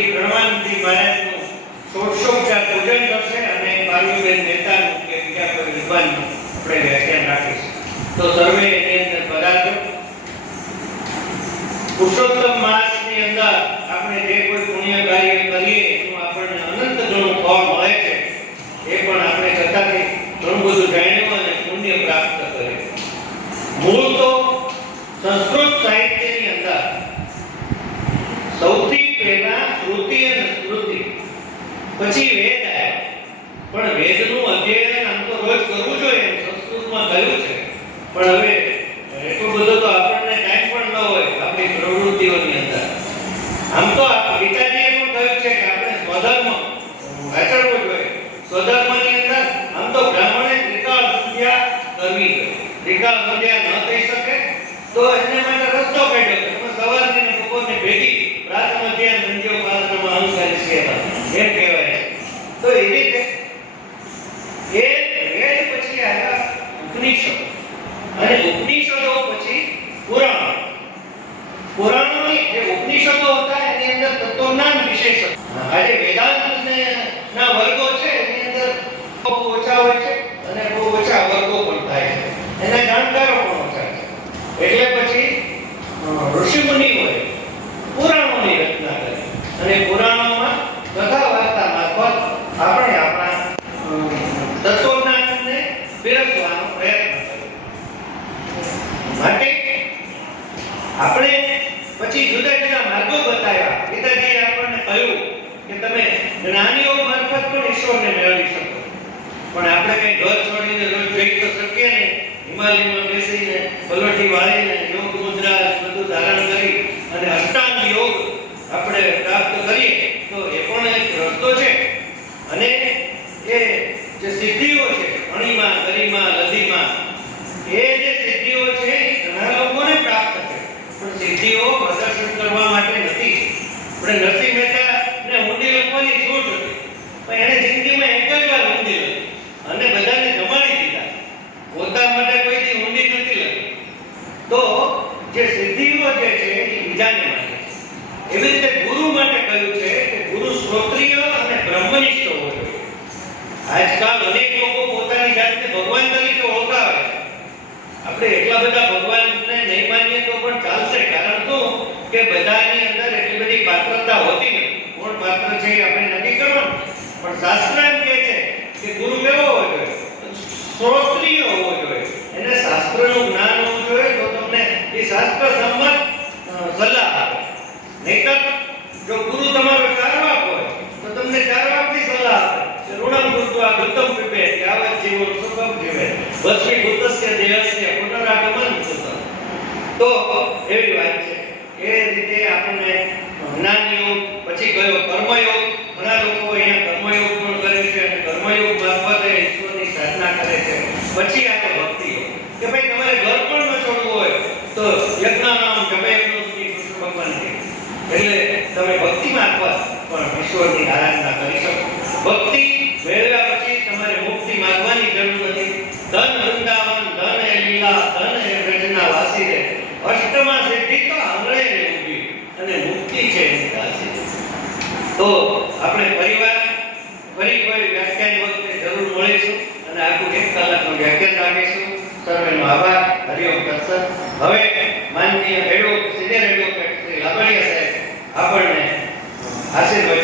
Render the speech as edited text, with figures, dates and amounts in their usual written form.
શ્રી પ્રણવાનંદજી મહારાજનું ષોડશોપચાર પૂજન કરશે અને પાર્વતીબેન મહેતાનું કે બીજા કોઈ વિદ્વાનનું આપણે વ્યાખ્યાન રાખીશું. તો સર્વે એની અંદર પધારજો. પુરુષોત્તમ માસની અંદર આપણે જે કોઈ પુણ્ય કાર્ય કરીએ એનું આપણને અનંત ગણું ફળ મળે છે. એ પણ આપણે કથાથી ઘણું બધું જાણ્યું અને પુણ્ય પ્રાપ્ત કર્યું. મૂળ તો સંસ્કૃત સાહિત્યની અંદર સૌથી પહેલા શ્રુતિ અને સ્મૃતિ, પછી વેદ આવ્યા. પણ વેદનું અધ્યયન આમ તો રોજ કરવું જોઈએ એમ સંસ્કૃતમાં કહ્યું છે. પણ હવે એટલો બધો તો આપણને ટાઈમ પણ ન હોય આપણી પ્રવૃત્તિઓની અંદર. આમ તો પિતાજીએ પણ કહ્યું છે કે આપણે સ્વધર્મ વાંચવું જોઈએ. સ્વધર્મની અંદર આમ તો બ્રાહ્મણે ત્રિકાળ સંધ્યા કરવી જોઈએ. ત્રિકાળ સંધ્યા ન થઈ શકે તો એને માટે રસ્તો કાઢ્યો. એમાં સવારની અને બપોરની ભેગી રાત મધ્યાહન સંધ્યો પાલનમાં અનુસારી છે એમ કહેવાય. તો એ રીતે એ વેદ પછી આવ્યા ઉપનિષદ અને ઉપનિષદો પછી પુરાણ. પુરાણોની જે ઉપનિષદો હતા એની અંદર તત્વજ્ઞાન વિશેષ. આજે વેદાંતના વર્ગો છે એની અંદર બહુ ઓછા હોય છે અને બહુ ઓછા વર્ગો પણ થાય છે. એના જાણકારો પણ ઓછા છે. એટલે પછી ઋષિ મુનિઓએ પુરાણોની રચના કરી અને પુરાણોમાં કથા વાર્તા મારફત આપણે આપણા તત્વજ્ઞાનને પીરસવાનો પ્રયત્ન કર્યો. માટે આપણે પછી જુદા જુદા માર્ગો બતાવ્યા. પિતાજીએ આપણને કહ્યું કે તમે જ્ઞાનીઓ મારફત પણ ઈશ્વરને મેળવી શકો. પણ આપણે કઈ ઘર છોડીને રોજ જઈ તો શકીએ નહીં. હિમાલયમાં બેસીને પલોઠી વાળીને યોગ મુદ્રા બધું ધારણ કરી અને અષ્ટાંગ યોગ આપણે પ્રાપ્ત કરીએ તો એ પણ એક રસ્તો છે. અને એ જે સિદ્ધિઓ છે અણીમાં, ગરિમા, લદીમાં, એ જે સિદ્ધિઓ છે એ ઘણા લોકોને પ્રાપ્ત છે. પણ સિદ્ધિઓ પ્રદર્શન કરવા માટે નથી. આપણે નરસિંહ મહેતાને ઊંડી લખવાની છૂટ હતી, પણ એણે જિંદગીમાં એક જ વાર ઊંડી લખી અને બધાને જમાડી દીધા. પોતા માટે કોઈથી ઊંડી નથી લખી. તો જે સિદ્ધિઓ જે છે એ બીજાને માટે. એવી રીતે ગુરુ માટે કહ્યું છે કે ગુરુ શ્રોત્રિય અને બ્રહ્મનિષ્ઠ હોવો જોઈએ. આજકાલ અનેક લોકો પોતાની જાતને ભગવાન તરીકે ઓળખાવે છે. આપણે એટલા બધા ભગવાનને નહીં માનીએ તો પણ ચાલશે. કારણ શું કે બધાની અંદર એટલી બધી પાત્રતા હોતી નથી. કોણ પાત્ર છે એ આપણે નક્કી કરવાનું. પણ શાસ્ત્ર એમ કહે છે કે ગુરુ કેવો હોવો જોઈએ? શ્રોત્રિય હોવો જોઈએ. એને શાસ્ત્રનું જ્ઞાન હોવું જોઈએ તો તમને એ શાસ્ત્ર સંમત સલાહ આપે. નહીતર જો ગુરુ તમારો ચારવાક હોય તો તમને ચારવાકની સલાહ આપે કે ઋણમ કૃત્વા ઘૃતમ પીબેત યાવત જીવો સુખમ જીવેત ભસ્મીભૂતસ્ય દેહસ્ય પુનરાગમન કૃતમ. તો એવી વાત છે. એ રીતે આપણને જ્ઞાનયોગ, પછી ગયો કર્મયોગ. ઘણા લોકો અહીંયા કર્મયોગ પણ કરે છે અને કર્મયોગ મારફતે ઈશ્વરની સાધના કરે છે. પછી આપણે ભક્તિયોગ કે ભાઈ તમારે ઘર પણ ન છોડવું હોય તો યજ્ઞાનામ જપયજ્ઞો શ્રી કૃષ્ણ ભગવાન કહે. એટલે તમે ભક્તિ મારફત પણ ઈશ્વરની આરાધના કરી શકો. ભક્તિ મેળવ્યા પછી તમારે મુક્તિ માંગવાની જરૂર નથી. ધન વૃંદાવન, ધન એ લીલા, ધન એ વ્રજના વાસી રે. અષ્ટમા સિદ્ધિ તો આંગળે રે ઊભી અને મુક્તિ છે એની દાસી. તો આપણે પરિવાર ફરી કોઈ વ્યાખ્યાન વખતે જરૂર મળીશું અને આખું 1 કલાકનું વ્યાખ્યાન રાખીશું. સર્વેનો આભાર. હરિઓમ તત્સત. હવે માનનીય સિનિયર એડવોકેટ શ્રી લાબડિયા સાહેબ આપણને આશીર્વાદ